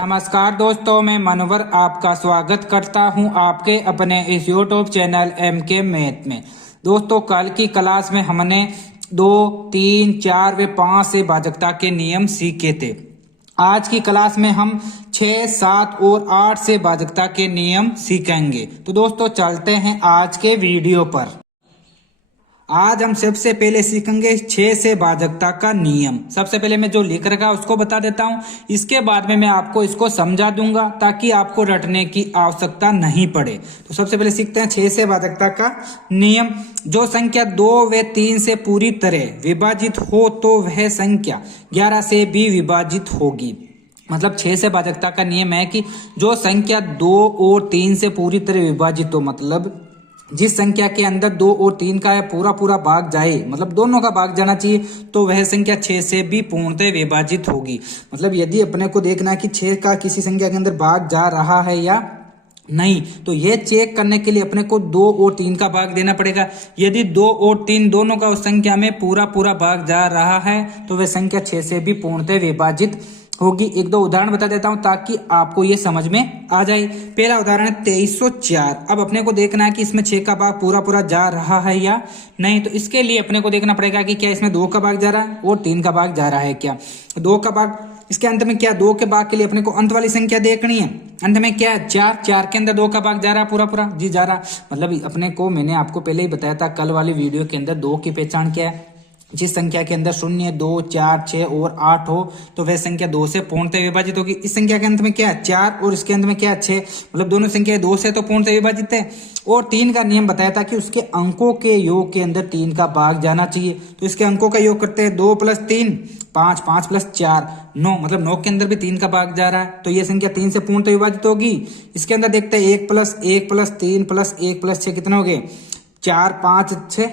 नमस्कार दोस्तों, मैं मनोवर आपका स्वागत करता हूं आपके अपने इस यूट्यूब चैनल MK मैथ में। दोस्तों, कल की क्लास में हमने 2, 3, 4 व 5 से भाजकता के नियम सीखे थे। आज की क्लास में हम 6, 7 और 8 से भाजकता के नियम सीखेंगे। तो दोस्तों, चलते हैं आज के वीडियो पर। आज हम सबसे पहले सीखेंगे 6 से भाजकता का नियम। सबसे पहले मैं जो लिख रखा उसको बता देता हूं, इसके बाद में मैं आपको इसको समझा दूंगा ताकि आपको रटने की आवश्यकता नहीं पड़े। तो सबसे पहले सीखते हैं 6 से भाजकता का नियम। जो संख्या 2 व 3 से पूरी तरह विभाजित हो तो वह संख्या 11 से भी विभाजित होगी। मतलब 6 से भाजकता का नियम है कि जो संख्या 2 और 3 से पूरी तरह विभाजित हो, मतलब जिस संख्या के अंदर 2 और 3 का पूरा भाग जाए, मतलब दोनों का भाग जाना चाहिए, तो वह संख्या 6 से भी पूर्णतः विभाजित होगी। मतलब यदि अपने को देखना है कि 6 का किसी संख्या के अंदर भाग जा रहा है या नहीं, तो यह चेक करने के लिए अपने को 2 और 3 का भाग देना पड़ेगा। यदि 2 और 3 दोनों का उस संख्या में पूरा भाग जा रहा है तो वह संख्या 6 से भी पूर्णतः विभाजित होगी। एक दो उदाहरण बता देता हूं ताकि आपको ये समझ में आ जाए। पहला उदाहरण है 2304। अब अपने को देखना है कि इसमें 6 का भाग पूरा जा रहा है या नहीं। तो इसके लिए अपने को देखना पड़ेगा कि क्या इसमें 2 का भाग जा रहा है और 3 का भाग जा रहा है क्या। 2 का भाग इसके अंत में क्या, 2 के भाग के लिए अपने को अंत वाली संख्या देखनी है। अंत में क्या है, 4 के अंदर 2 का भाग जा रहा है पूरा जी जा रहा। मतलब अपने को मैंने आपको पहले ही बताया था कल वाली वीडियो के अंदर 2 की पहचान क्या है। जिस संख्या के अंदर 0, 2, 4, 6 और 8 हो तो वह संख्या 2 से पूर्णतः विभाजित होगी। इस संख्या के अंत में क्या है, 4 और इसके अंत में क्या है, 6। मतलब दोनों संख्या 2 से तो पूर्णतः विभाजित है। और 3 का नियम बताया था कि उसके अंकों के योग के अंदर 3 का भाग जाना चाहिए। तो इसके अंकों का योग करते हैं 2 + 3 5, 5 + 4 9। मतलब 9 के अंदर भी 3 का भाग जा रहा है, तो ये संख्या 3 से पूर्णतः विभाजित होगी। इसके अंदर देखते हैं 1 + 1 + 3 + 1 + 6 कितने हो गए, 4, 5, 6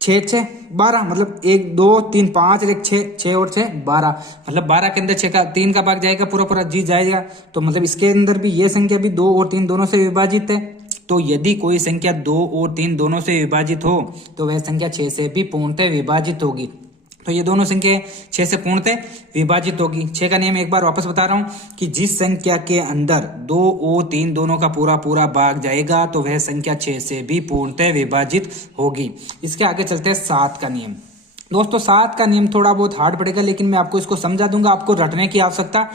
6 12। मतलब 1, 2, 3, 5 1 6 और 6 12। मतलब 12 के अंदर 3 का भाग जाएगा पूरा जी जाएगा। तो मतलब इसके अंदर भी ये संख्या भी 2 और 3 दोनों से विभाजित है। तो यदि कोई संख्या 2 और 3 दोनों से विभाजित हो तो वह संख्या 6 से भी पूर्णतः विभाजित होगी। तो ये दोनों संख्या 6 से पूर्णतः विभाजित होगी। 6 का नियम एक बार वापस बता रहा हूं कि जिस संख्या के अंदर 2 और 3 दोनों का पूरा भाग जाएगा तो वह संख्या 6 से भी पूर्णतः विभाजित होगी। इसके आगे चलते हैं 7 का नियम। दोस्तों, 7 का नियम थोड़ा बहुत हार्ड पड़ेगा, लेकिन मैं आपको इसको समझा दूंगा, आपको रटने की आवश्यकता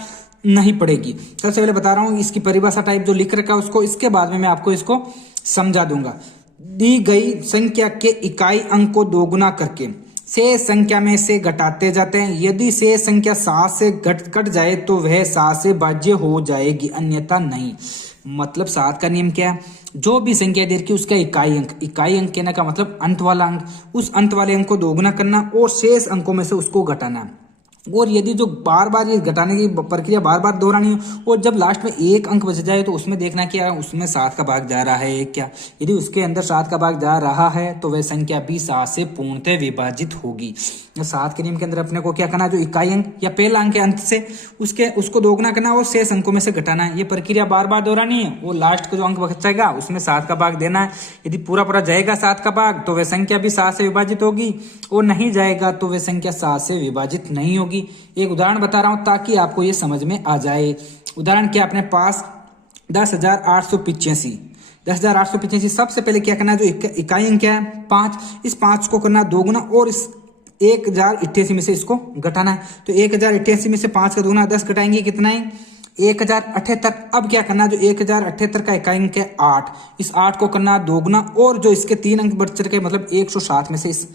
नहीं पड़ेगी। सबसे पहले बता रहा हूं इसकी परिभाषा टाइप जो लिख रखा है उसको, इसके बाद में मैं आपको इसको समझा दूंगा। दी गई संख्या के इकाई अंक को दोगुना करके शेष संख्या में से घटाते जाते हैं। यदि शेष संख्या 7 से कट जाए तो वह 7 से भाज्य हो जाएगी, अन्यथा नहीं। मतलब 7 का नियम क्या है, जो भी संख्या दे रखी उसका इकाई अंक कहने का मतलब अंत वाला अंक, उस अंत वाले अंक को दोगुना करना और शेष अंकों में से उसको घटाना। और यदि जो बार ये घटाने की प्रक्रिया बार दोहरानी हो और जब लास्ट में एक अंक बच जाए तो उसमें देखना क्या उसमें 7 का भाग जा रहा है क्या। यदि उसके अंदर 7 का भाग जा रहा है तो वह संख्या भी 7 से पूर्णतः विभाजित होगी। 7 के नियम के अंदर अपने को क्या करना है, जो इकाई अंक या पहला अंक के अंत से उसको दोगुना करना और शेष अंकों में से घटाना है। ये प्रक्रिया बार दोहरानी है और लास्ट का जो अंक बचेगा उसमें 7 का भाग देना है। यदि पूरा जाएगा 7 का भाग तो वह संख्या भी 7 से विभाजित होगी, और नहीं जाएगा तो वह संख्या 7 से विभाजित नहीं होगी। एक उदाहरण बता रहा हूं ताकि आपको यह समझ में आ जाए। उदाहरण क्या, अपने पास 10,885। 10,885 सबसे पहले क्या करना है, जो इकाई अंक क्या है 5, इस 5 को करना दोगुना और इस 1088 में से इसको घटाना है। तो 1088 में से 5 का दोगुना 10 घटाएंगे कितना है, 1078। अब क्या करना है, जो 1078 का इकाई अंक है 8, इस 8 को करना दोगुना और जो इसके 3 अंक बच चुके मतलब 160 में से इस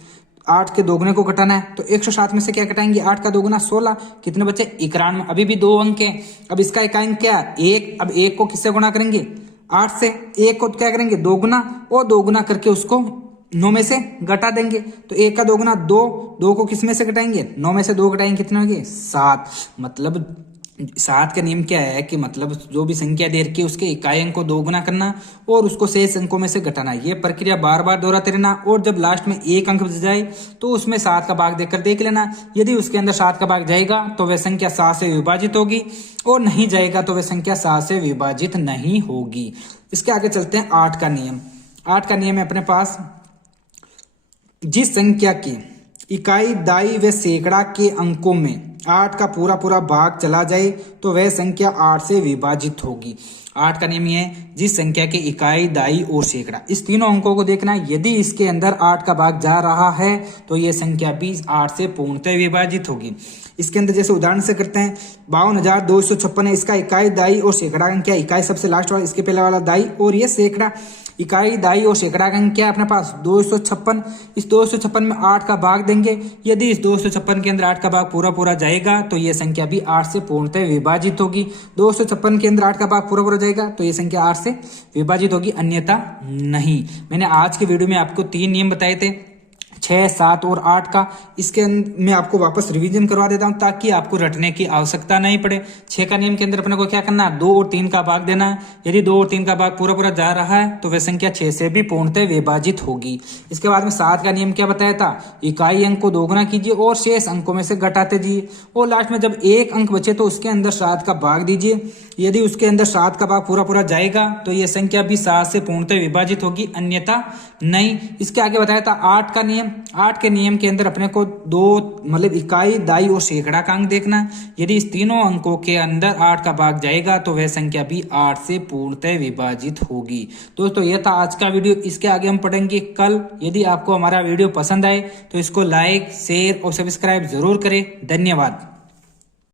8 के दोगुने को घटाना है। तो 160 में से क्या घटाएंगे, 8 का दोगुना 16, कितने बचे 91। अभी भी 2 अंक है। अब इसका इकाई अंक क्या है 1। अब 1 को किससे गुणा करेंगे, 8 से। 1 को क्या करेंगे दोगुना, और दोगुना करके उसको 9 में से घटा देंगे। तो 1 का दोगुना 2, 2 को किस में से घटाएंगे, 9 में से 2 घटाएंगे कितने होंगे 7। मतलब 7 का नियम क्या है कि मतलब जो भी संख्या दे रखी है उसके इकाई अंक को दोगुना करना और उसको शेष अंकों में से घटाना। ये प्रक्रिया बार दोहराते रहना और जब लास्ट में एक अंक बच जाए तो उसमें 7 का भाग देकर देख लेना। यदि उसके अंदर 7 का भाग जाएगा तो वह संख्या 7 से विभाजित होगी, और नहीं जाएगा तो वह संख्या 7 से विभाजित नहीं होगी। इसके आगे चलते हैं 8 का नियम। 8 का नियम है अपने पास, जिस संख्या की इकाई दाई व सैकड़ा के अंकों में 8 का पूरा पूरा भाग चला जाए तो वह संख्या 8 से विभाजित होगी। 8 का नियम ये है, जिस संख्या के इकाई, दाई और सैकड़ा, इस तीनों अंकों को देखना है। यदि इसके अंदर 8 का भाग जा रहा है तो ये संख्या भी 8 से पूर्णतः विभाजित होगी। इसके अंदर जैसे उदाहरण से करते हैं, 52,256 है, इसका इकाई, दाई और सैकड़ा अंक क्या? इकाई सबसे लास्ट वाला, इसके पहले वाला दाई, और ये सैकड़ा। इकाई, दाई और सैकड़ा का अंक क्या है अपने पास? 256। इस 256 में 8 का भाग देंगे। यदि इस 256 के अंदर 8 का भाग पूरा पूरा जाएगा तो ये संख्या भी 8 से पूर्णतः विभाजित होगी। 256 के अंदर 8 का भाग पूरा पूरा जाएगा तो ये संख्या 8 से विभाजित होगी, अन्यथा नहीं। मैंने आज के वीडियो में आपको 3 नियम बताए थे, 6, 7 और 8 का। इसके मैं आपको वापस रिवीजन करवा देता हूं ताकि आपको रटने की आवश्यकता नहीं पड़े। 6 का नियम के अंदर अपने को क्या करना है? 2 और 3 का भाग देना है। यदि 2 और 3 का भाग पूरा पूरा जा रहा है तो वह संख्या 6 से भी पूर्णतः विभाजित होगी। इसके बाद में 7 का नियम क्या बताया था? इकाई अंक को दोगुना कीजिए और शेष अंकों में से घटाते जाइए, और लास्ट में जब एक अंक बचे तो उसके अंदर 7 का भाग दीजिए। यदि उसके अंदर 7 का भाग पूरा पूरा जाएगा तो यह संख्या भी 7 से पूर्णतः विभाजित होगी, अन्यथा नहीं। इसके आगे बताया था 8 का नियम। 8 के नियम के अंदर अपने को 2 मतलब इकाई, दाई और सैकड़ा का अंक देखना है। यदि इस तीनों अंकों के अंदर 8 का भाग जाएगा तो वह संख्या भी 8 से पूर्णतः विभाजित होगी। दोस्तों यह था आज का वीडियो, इसके आगे हम पढ़ेंगे कल। यदि आपको हमारा वीडियो पसंद आए तो इसको लाइक, शेयर और सब्सक्राइब जरूर करें। धन्यवाद।